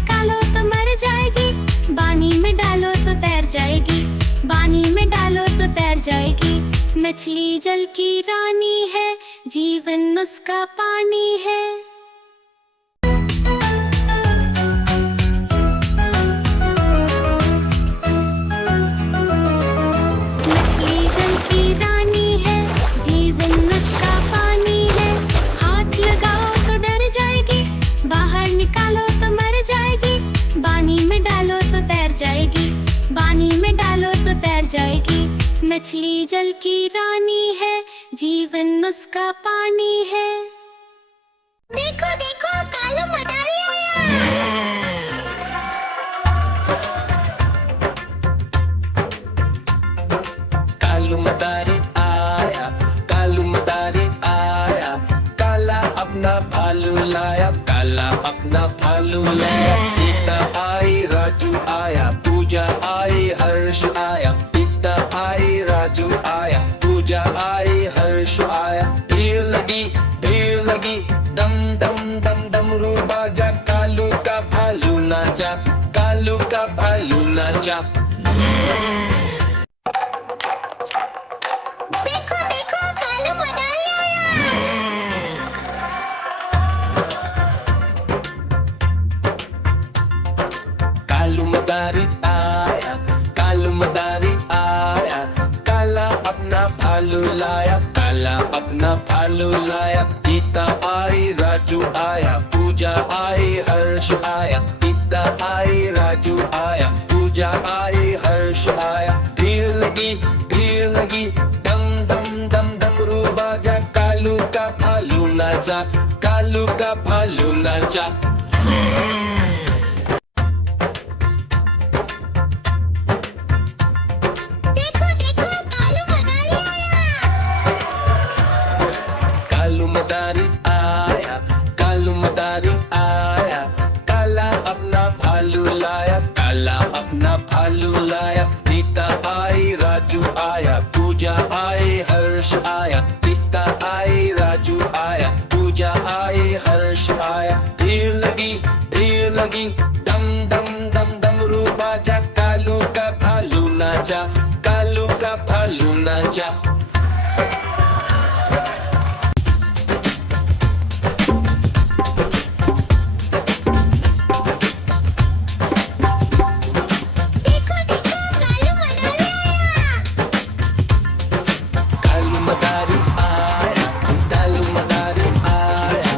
निकालो तो मर जाएगी, पानी में डालो तो तैर जाएगी, पानी में डालो तो तैर जाएगी। मछली जल की रानी है, जीवन उसका पानी है। मछली जल की रानी है, जीवन उसका पानी है। हाथ लगाओ तो डर जाएगी, बाहर निकालो तो मर जाएगी, पानी में डालो तो तैर जाएगी, पानी में डालो तो तैर जाएगी। मछली जल की रानी है, जीवन उसका पानी है। देखो देखो कालू मदारी आया। कालू मदारी आया, कालू मदारी आया, काला अपना भालू लाया, काला अपना भालू लाया। सीता आई, राजू आया, पूजा आई, हर्ष आया। सीता आई, राजू आया, पूजा आई, हर्ष आया। भीड़ लगी, दम दम दम डमरू बाजा, कालू का भालू नाचा, कालू का भालू नाचा। देखो देखो कालू मदारी आया। कालू मदारी आया, कालू मदारी आया, काला अपना भालू लाया, काला अपना भालू लाया। सीता आई, राजू आया, पूजा आई, हर्ष आया। सीता आई, राजू आया, पूजा आई, हर्ष आया। भीड़ लगी, दम दम दम डमरू बाजा, कालू का भालू नाचा, कालू का भालू नाचा। देखो देखो कालू मदारी आया। कालू मदारी आया, कालू मदारी आया, काला अपना भालू लाया, काला अपना भालू लाया। सीता आई, राजू आया, पूजा आई, हर्ष आया। सीता आई, राजू आया, पूजा आई, हर्ष आया। भीड़ लगी, दम दम दम डमरू बाजा, कालू का भालू नाचा, कालू का भालू नाचा। देखो देखो कालू मदारी आया। कालू मदारी आया,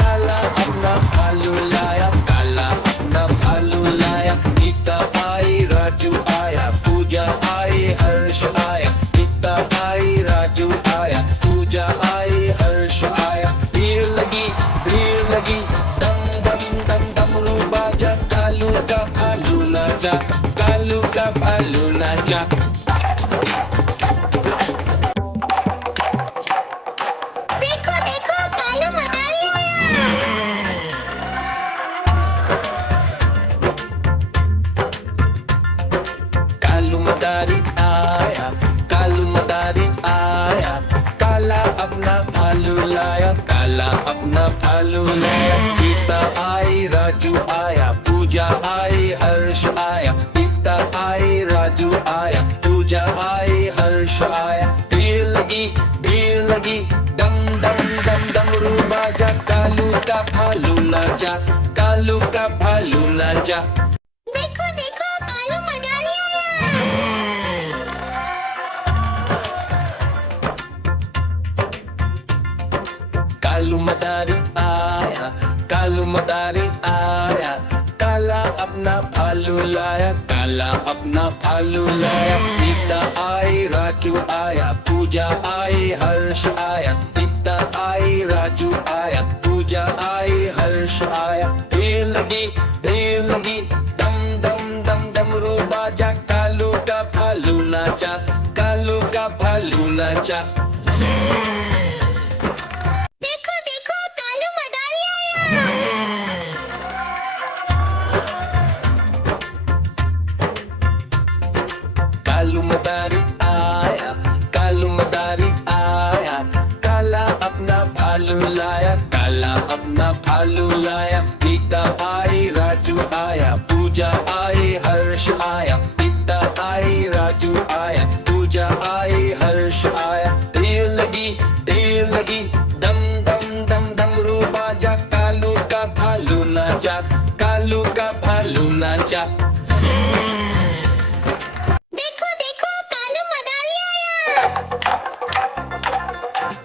काला अपना भालू लाया, काला अपना भालू लाया। सीता आई, राजू आया, पूजा आई, हर्ष आया। सीता आई, राजू आया, पूजा आई, हर्ष आया। भीड़ लगी, दम दम दम डमरू बाजा, कालू का भालू नाचा, कालू का भालू नाचा। देखो देखो कालू मदारी आया। कालू मदारी आया, कालू मदारी आया, काला अपना भालू लाया, काला अपना भालू लाया। सीता आई, राजू आया, पूजा आई, हर्ष आया। सीता आई, राजू आया, पूजा आई, हर्ष आया। भीड़ लगी, दम दम दम डमरू बाजा, कालू का भालू नाचा, कालू का भालू नाचा। देखो देखो कालू मदारी आया। कालू मदारी आया, कालू मदारी आया, काला अपना भालू लाया, काला अपना भालू लाया। सीता आई, राजू आया, पूजा आई, हर्ष आया। सीता आई, राजू आया, पूजा आई, हर्ष आया। भीड़ लगी, दम दम दम डमरू बाजा, कालू का भालू नाचा, कालू का भालू नाचा। देखो देखो कालू मदारी आया। कालू मदारी आया, कालू मदारी आया, काला अपना भालू लाया, काला अपना भालू लाया। सीता आई, राजू आया, कालू का भालू नाचा। देखो देखो कालू मदारी आया।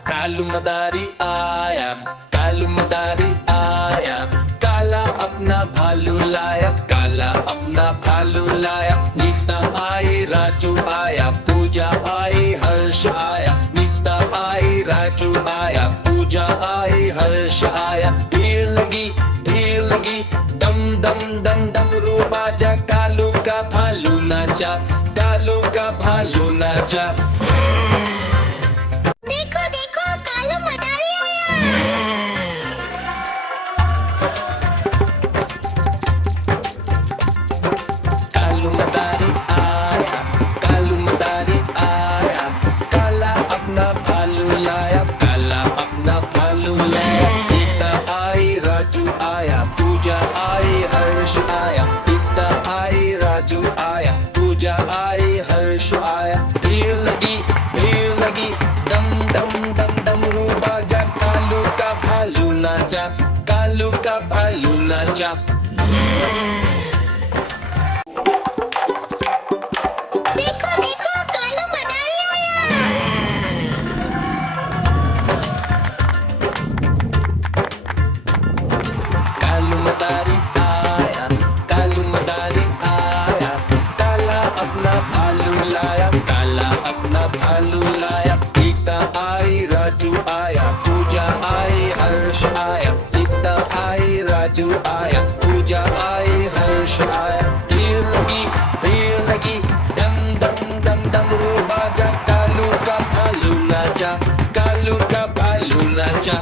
कालू मदारी आया, कालू मदारी आया, काला अपना भालू लाया, काला अपना भालू लाया। नीता आई, राजू आया, पूजा आई, हर्ष आया। नीता आई, राजू आया, पूजा आई, हर्ष आया। भीड़ लगी, दम दम दम डमरू बाजा, कालू का भालू नाचा, कालू का भालू नाचा। देखो देखो कालू मदारी आया। कालू मदारी आया, कालू मदारी आया, काला अपना भालू लाया, काला अपना भालू लाया। नीता आई, राजू आया, पूजा आई, हर्ष आया। नीता आई, राजू आया, पूजा आई, हर्ष आया। भीड़ लगी, दम दम दम डमरू बाजा, कालू का भालू नाचा, कालू का भालू नाचा। देखो देखो कालू मदारी आया। कालू मदारी आया, कालू मदारी आया, काला अपना भालू लाया, काला अपना भालू लाया। नीता आई, राजू आया, पूजा आई, हर्ष आया। नीता आई, राजू आया, पूजा आई, हर्ष आया। भीड़ लगी, दम दम दम डमरू बाजा, कालू का भालू नाचा, कालू का भालू नाचा।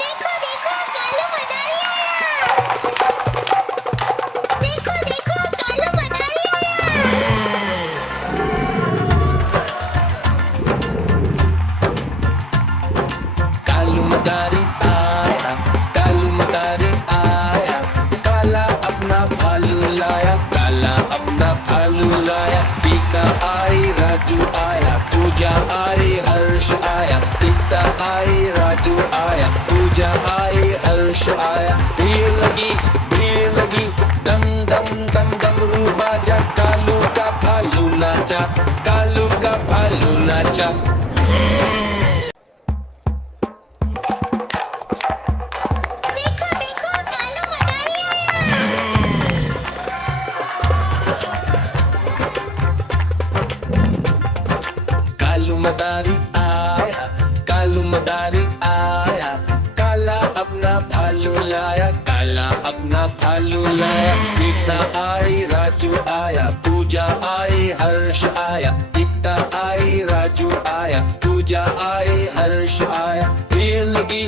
देखो देखो कालू मदारी आया। देखो देखो कालू मदारी आया। कालू मदारी आया, कालू मदारी आया, काला अपना भालू लाया, काला अपना भालू लाया। टीका आई, राजू आया, पूजा आई, हर्ष आया। टीका आई, राजू आया, पूजा आई, हर्ष आया। भीड़ लगी, दम दम दम डमरू बाजा, कालू का भालू नाचा, कालू का भालू नाचा। देखो देखो कालू मदारी आया। कालू मदारी आया, कालू मदारी आया, काला अपना भालू लाया, काला अपना भालू लाया। नीता आई, राजू आया, पूजा आई, हर्ष आया। नीता आई, राजू आया, पूजा आई, हर्ष आया। भीड़ लगी,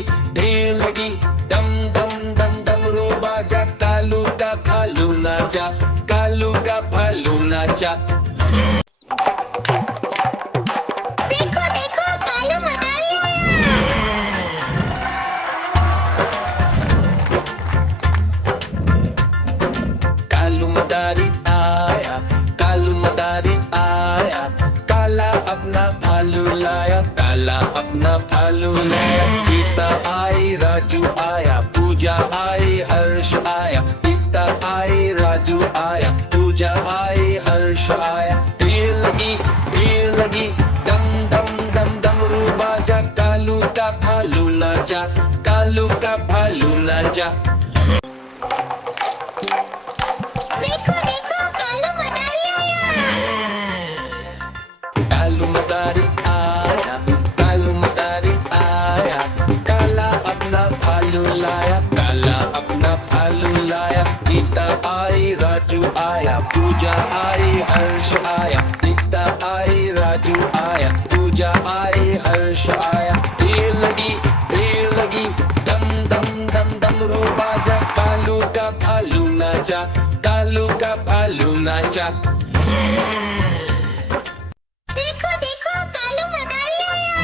दम दम दम डमरू बाजा, कालू का भालू नाचा, कालू का भालू नाचा। देखो देखो कालू मदारी आया। कालू मदारी आया, कालू मदारी आया, काला अपना भालू लाया, काला अपना भालू लाया। नीता आई, राजू आया, पूजा आई, हर्ष आया। नीता आई, राजू आया, पूजा आई, हर्ष आया। भीड़ लगी, दम दम दम डमरू बाजा, कालू का भालू नाचा, कालू का भालू नाचा। देखो देखो कालू मदारी आया। कालू मदारी आया, कालू मदारी आया, काला अपना भालू लाया, काला अपना भालू लाया। नीता आई, राजू आया, पूजा आई, हर्ष आया। नीता आई, राजू आया, पूजा आई, हर्ष आया। भीड़ लगी, दम दम दम डमरू बाजा, कालू का भालू नाचा, कालू का भालू नाचा। देखो देखो कालू मदारी आया।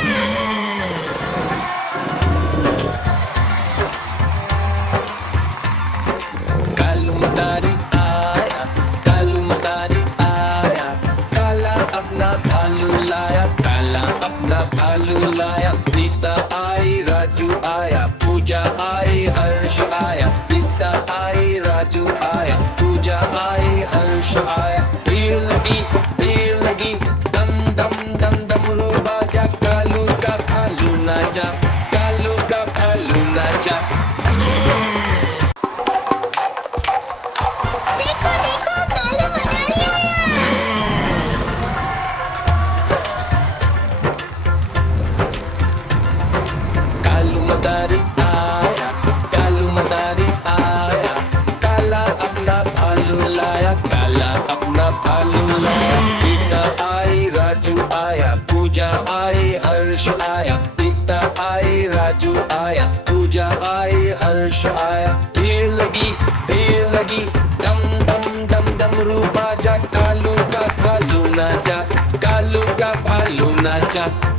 कालू मदारी आया, कालू मदारी आया, काला अपना भालू लाया, काला अपना भालू लाया। नीता आई, राजू आया, पूजा आई, हर्ष आया। नीता काला